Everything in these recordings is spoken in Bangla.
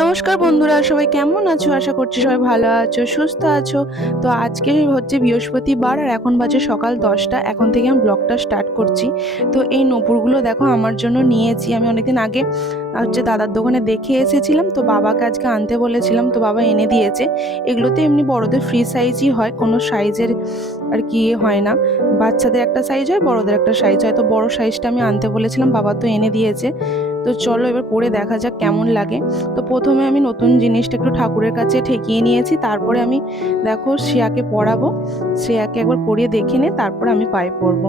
নমস্কার বন্ধুরা, সবাই কেমন আছো? আশা করছি সবাই ভালো আছো, সুস্থ আছো। তো আজকে হচ্ছে বৃহস্পতিবার আর এখন বাজে সকাল দশটা। এখন থেকে আমি ব্লগটা স্টার্ট করছি। তো এই নপুরগুলো দেখো, আমার জন্য নিয়েছি। আমি অনেকদিন আগে হচ্ছে দাদার দোকানে দেখে এসেছিলাম। তো বাবাকে আজকে আনতে বলেছিলাম, তো বাবা এনে দিয়েছে। এগুলোতে এমনি বড়দের ফ্রি সাইজই হয়, কোনো সাইজের আর কি হয় না। বাচ্চাদের একটা সাইজ হয়, বড়দের একটা সাইজ হয়। তো বড় সাইজটা আমি আনতে বলেছিলাম, বাবা তো এনে দিয়েছে। তো চলো এবার পরে দেখা যাক কেমন লাগে। তো প্রথমে আমি নতুন জিনিসটা একটু ঠাকুরের কাছে ঠেকিয়ে নিয়েছি, তারপরে আমি দেখো শ্রেয়াকে পড়াবো। শ্রেয়াকে একবার পরিয়ে দেখে নে, তারপর আমি পায়ে পড়ব।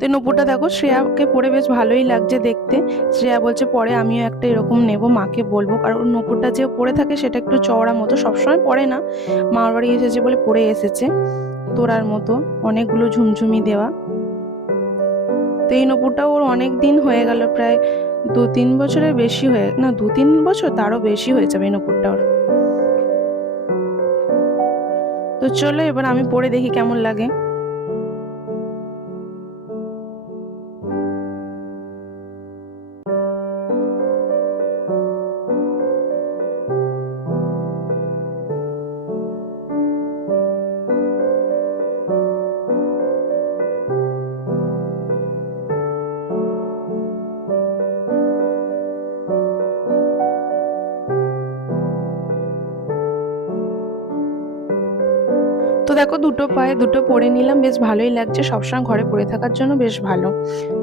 তো নূপুরটা দেখো, শ্রেয়াকে পরে বেশ ভালোই লাগছে দেখতে। শ্রেয়া বলছে, পরে আমিও একটা এরকম নেব, মাকে বলব। কারণ নূপুরটা যে পরে থাকে সেটা একটু চওড়া মতো, সবসময় পরে না। মামার বাড়ি এসেছে বলে পরে এসেছে, তোরার মতো, অনেকগুলো ঝুমঝুমি দেওয়া। তো এই নূপুরটা ওর অনেক দিন হয়ে গেল, প্রায় দু তিন বছরের বেশি হয়ে, না, দু তিন বছর তারও বেশি হয়ে যাবে এই নূপুরটা ওর। তো চলো, এবার আমি পরে দেখি কেমন লাগে। তো দেখো দুটো পায়ে দুটো পরে নিলাম, বেশ ভালোই লাগছে। সবসময় ঘরে পরে থাকার জন্য বেশ ভালো।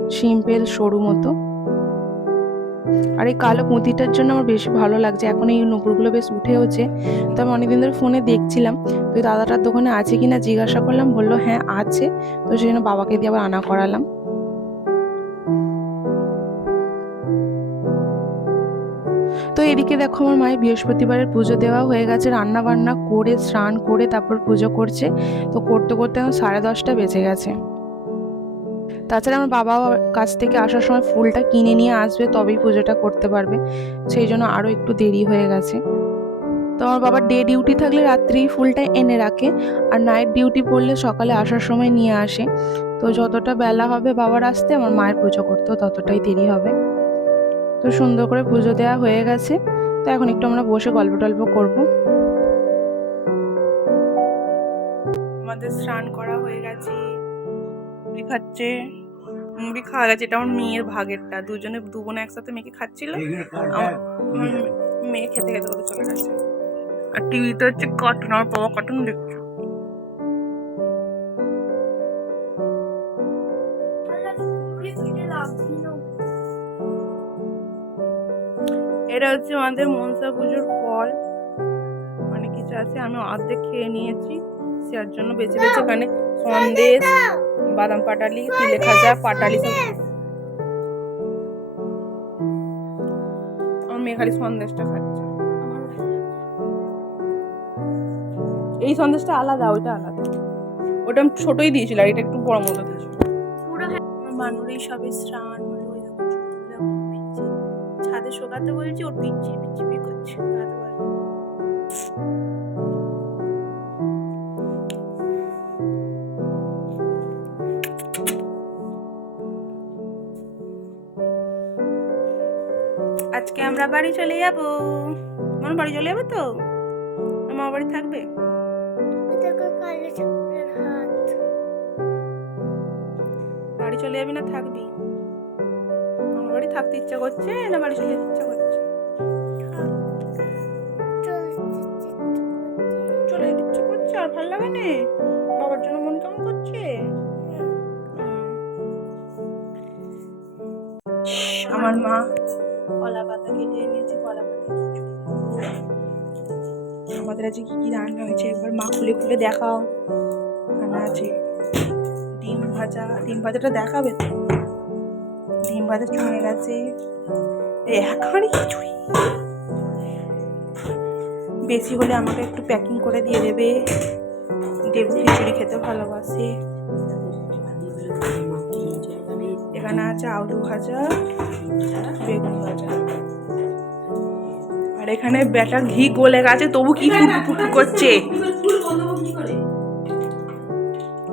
সিম্পল, সরু মতো। আর এই কালো পুঁতিটার জন্য আমার বেশি ভালো লাগছে। এখন এই নুপুরগুলো বেশ উঠে হচ্ছে তো আমি অনেকদিন ধরে ফোনে দেখছিলাম। তো দাদাটার দোকানে আছে কিনা জিজ্ঞাসা করলাম, বলল হ্যাঁ আছে। তো সেই জন্য বাবাকে দিয়ে আবার আনা করালাম। তো এদিকে দেখো আমার মায়ের বৃহস্পতিবারের পুজো দেওয়া হয়ে গেছে। রান্না বান্না করে, স্নান করে, তারপর পুজো করছে। তো করতে করতে এখন সাড়ে দশটা বেজে গেছে। তাছাড়া আমার বাবা কাছ থেকে আসার সময় ফুলটা কিনে নিয়ে আসবে, তবেই পুজোটা করতে পারবে। সেই জন্য আরও একটু দেরি হয়ে গেছে। তো আমার বাবার ডে ডিউটি থাকলে রাত্রেই ফুলটা এনে রাখে। আর নাইট ডিউটি পড়লে সকালে আসার সময় নিয়ে আসে। তো যতটা বেলা হবে বাবার আসতে, আমার মায়ের পুজো করতেও ততটাই দেরি হবে। তো সুন্দর করে পুজো দেওয়া হয়ে গেছে। তো এখন একটু আমরা বসে গল্প টল্প করব। আমাদের স্নান করা হয়ে গেছে। মুড়ি খাচ্ছে। মুড়ি খাওয়া গেছে। এটা আমার মেয়ের ভাগেরটা। দুজনে দু বোনে একসাথে মেয়েকে খাচ্ছিল। আমার আমার মেয়ে খেতে খেতে কোথাও চলে গেছে। আর টিভিতে হচ্ছে কার্টুন আমার বাবা কার্টুন দেখছে। এটা হচ্ছে আমাদের মনসা পুজোর ফল। অনেক কিছু আছে আমি অর্ধেক খেয়ে নিয়েছি। যার জন্য বেছে বেছে এখানে সন্দেশ বাদাম পাটালি তিলে খাজা পাটালি সব মেয়ে খালি সন্দেশটা খাচ্ছে। এই সন্দেশটা আলাদা ওইটা আলাদা। ওটা আমি ছোটই দিয়েছিল আর এটা একটু বড় মতো দিয়েছিল মানুরই সবে স্নান শোকাতে বলছি ওর পিচ্ছি পিচ্ছি করছে তাতে পারে আজকে আমরা বাড়ি চলে যাব। মন বাড়ি চলে যাবে তো? আমার বাড়ি থাকবে? বাড়ি চলে যাবি না থাকবি? বাড়ি থাকতে ইচ্ছা করছে না বাড়ি চলে যেতে ইচ্ছা করছে? চলে যেতে ইচ্ছা করছে আর ভালো লাগে না? বাবার জন্য মন কেমন করছে? আমার মা কলা পাতা কেটে এনেছে, কলা পাতা আমাদের আজকে কি কি রান্না হয়েছে? একবার মা খুলে খুলে দেখাও। রান্না আছে। ডিম ভাজা, ডিম ভাজাটা দেখাবে তো? ভাজা চলে গেছে। এক হাঁড়ি খিচুড়ি বেশি হলে আমাকে একটু প্যাকিং করে দিয়ে দেবে। দেব খিচুড়ি খেতে ভালোবাসে। এখানে আছে আলু ভাজা বেগুন ভাজা। আর এখানে ব্যাটার ঘি গলে গেছে তবু কি ফুটু ফুটু করছে?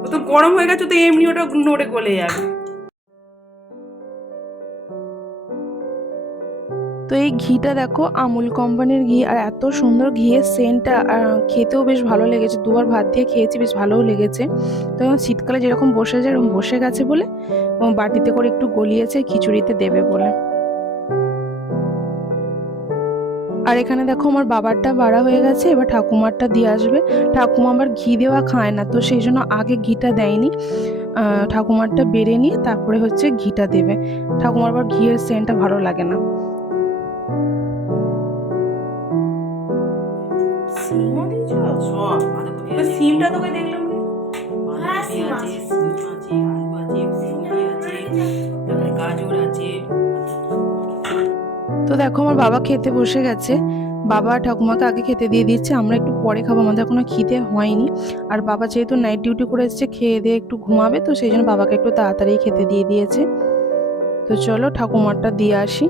ও তো গরম হয়ে গেছে তো এমনি ওটা নড়ে গলে যাবে। তো এই ঘিটা দেখো, আমুল কোম্পানির ঘি, আর এত সুন্দর ঘিয়ের সেন্টটা খেতেও বেশ ভালো লেগেছে। দুবার ভাত দিয়ে খেয়েছি, বেশ ভালোও লেগেছে। তো শীতকালে যেরকম বসে যায়, এরকম বসে গেছে বলে, এবং বাটিতে করে একটু গলিয়েছে, খিচুড়িতে দেবে বলে। আর এখানে দেখো আমার বাবারটা বাড়া হয়ে গেছে, এবার ঠাকুমারটা দিয়ে আসবে। ঠাকুমা আবার ঘি দেওয়া খায় না, তো সেই জন্য আগে ঘিটা দেয়নি। ঠাকুমারটা বেড়ে নিয়ে তারপরে হচ্ছে ঘিটা দেবে। ঠাকুমার আবার ঘিয়ের সেন্টটা ভালো লাগে না। সিমটা তোকে দেখলাম আছে, সিম আছে, আলু আছে, ফুলকপি আছে, তারপরে গাজর আছে। তো দেখো আমার বাবা খেতে বসে গেছে। বাবা ঠাকুমাকে আগে খেতে দিয়ে দিচ্ছে আমরা একটু পরে খাব আমাদের এখনও খিদে হয়নি। আর বাবা যেহেতু নাইট ডিউটি করে এসেছে খেয়ে দিয়ে একটু ঘুমাবে তো সেই জন্য বাবাকে একটু তাড়াতাড়ি খেতে দিয়ে দিয়েছে। তো চলো ঠাকুমারটা দিয়ে আসি।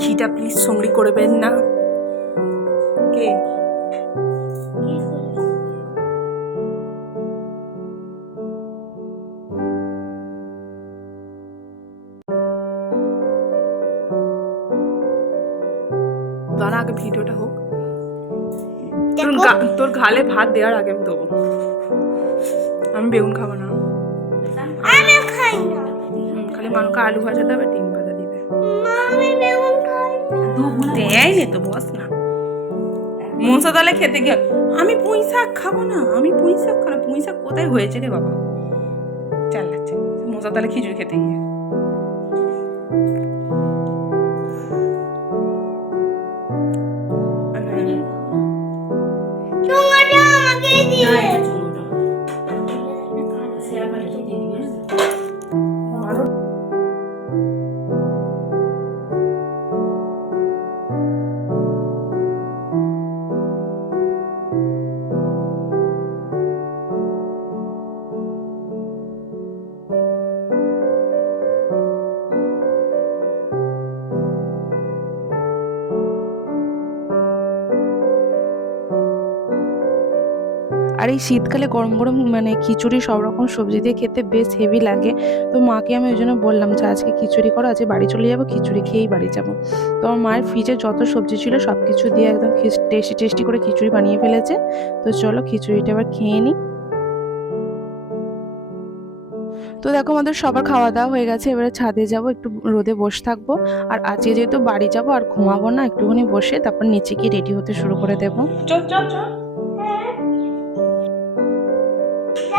ঘিটা প্লিজ সঙ্গড়ি করবেন না। কে? দাঁড়া আগে ভিডিওটা হোক। তোর গা- তোর ঘালে ভাত দেওয়ার আগে আমি দেবো। আমি বেগুন খাব না। খালি মানুকে আলু ভাজা দেবে ডিম ভাজা দিবে। আমি বেগুন খাই না দেয় নে তো বস না। মনসা তাহলে খেতে গিয়ে, আমি পুঁই শাক খাব না, আমি পুঁই শাক খাব পুঁই শাক কোথায় হয়েছে রে বাবা? চাল লাগছে। মশা তাহলে খিচুড়ি খেতে গিয়ে। আর এই শীতকালে গরম গরম মানে খিচুড়ি সব রকম সবজি দিয়ে খেতে বেশ হেভি লাগে। তো মাকে আমি ওই জন্য বললাম যে, আজকে খিচুড়ি করো, আজকে বাড়ি চলে যাব, খিচুড়ি খেয়েই বাড়ি যাব। তো আমার মায়ের ফ্রিজে যত সবজি ছিল সব কিছু দিয়ে একদম টেস্টি টেস্টি করে খিচুড়ি বানিয়ে ফেলেছে। তো চলো খিচুড়িটা এবার খেয়ে নিই তো দেখো আমাদের সবার খাওয়া দাওয়া হয়ে গেছে। এবারে ছাদে যাব, একটু রোদে বসে থাকব। আর আজকে যেহেতু বাড়ি যাব, আর ঘুমাবো না, একটুখানি বসে তারপর নিচে গিয়ে রেডি হতে শুরু করে দেবো। চল চল চল।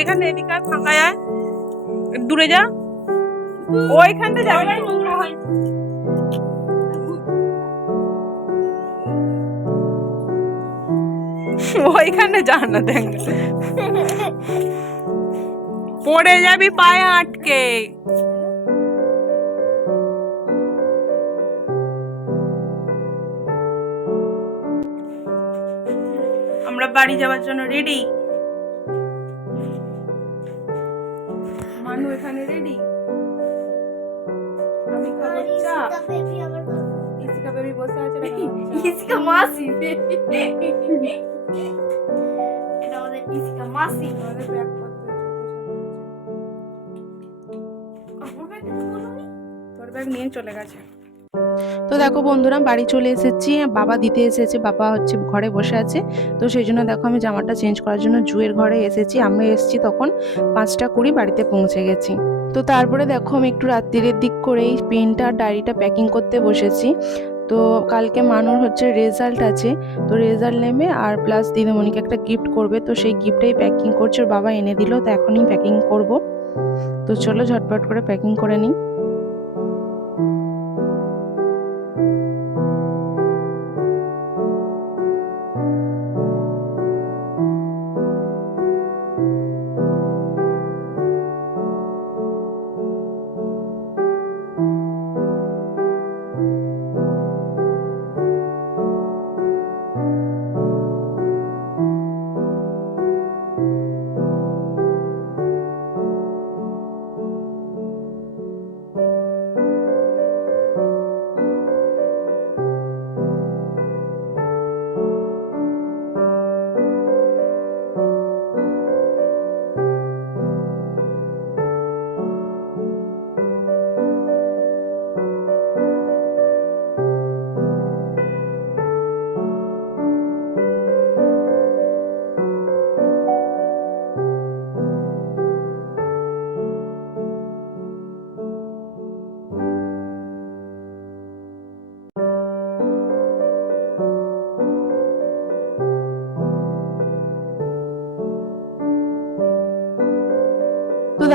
এখন এদিকে ফাঁকা যায়। দূরে যা। ওইখানটা যাবে। না ওইখানে যা না দেখ। পড়ে যাবি পায়ে আটকে। আমরা বাড়ি যাওয়ার জন্য রেডি মানু এখানে রেডি আমি খাব চা। বেবি বসে আছে ইসিকা মাসি। এটা আমাদের ইসিকা মাসি। তোর ব্যাগ নিয়ে চলে গেছে। তো দেখো বন্ধুরা, বাড়ি চলে এসেছি, বাবা দিতে এসেছে, বাবা হচ্ছে ঘরে বসে আছে। তো সেই জন্য দেখো আমি জামাটা চেঞ্জ করার জন্য জুয়ের ঘরে এসেছি, আমরা এসেছি তখন পাঁচটা কুড়ি বাড়িতে পৌঁছে গেছি। তো তারপরে দেখো আমি একটু রাত্রিরের দিক করেই পেনটা আর ডায়েরিটা প্যাকিং করতে বসেছি। তো কালকে মানুর হচ্ছে রেজাল্ট আছে, তো রেজাল্ট নেবে আর প্লাস দিদিমণিকে একটা গিফট করবে, তো সেই গিফটটাই প্যাকিং করছে বাবা এনে দিল, তো এখনই প্যাকিং করব। তো চলো ঝটপট করে প্যাকিং করে নিই।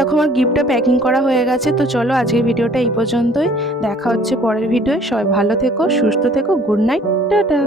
দেখো আমার গিফটটা প্যাকিং করা হয়ে গেছে, তো চলো আজকের ভিডিওটা এই পর্যন্তই। দেখা হচ্ছে পরের ভিডিও সবাই ভালো থেকো, সুস্থ থেকো গুড নাইট টাটা।